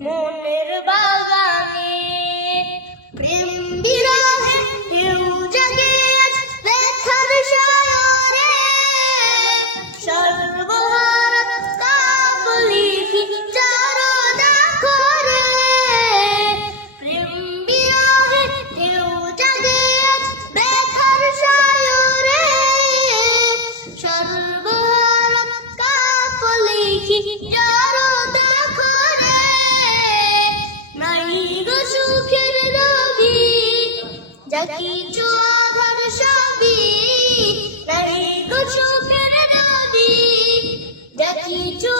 মনের বাগানে প্রেম বিরহে ঢেউ জাগে আজ ব্যথার সাগরে সর্বহারা কাবলিখি চারদা করে প্রেম বিরহে ঢেউ জাগে আজ ব্যথার সাগরে সর্বহারা কাবলিখি চারদা করে নাই গো সুখের রবি যা কিছু আধার সবই নাই গো সুখের রবি যা কিছু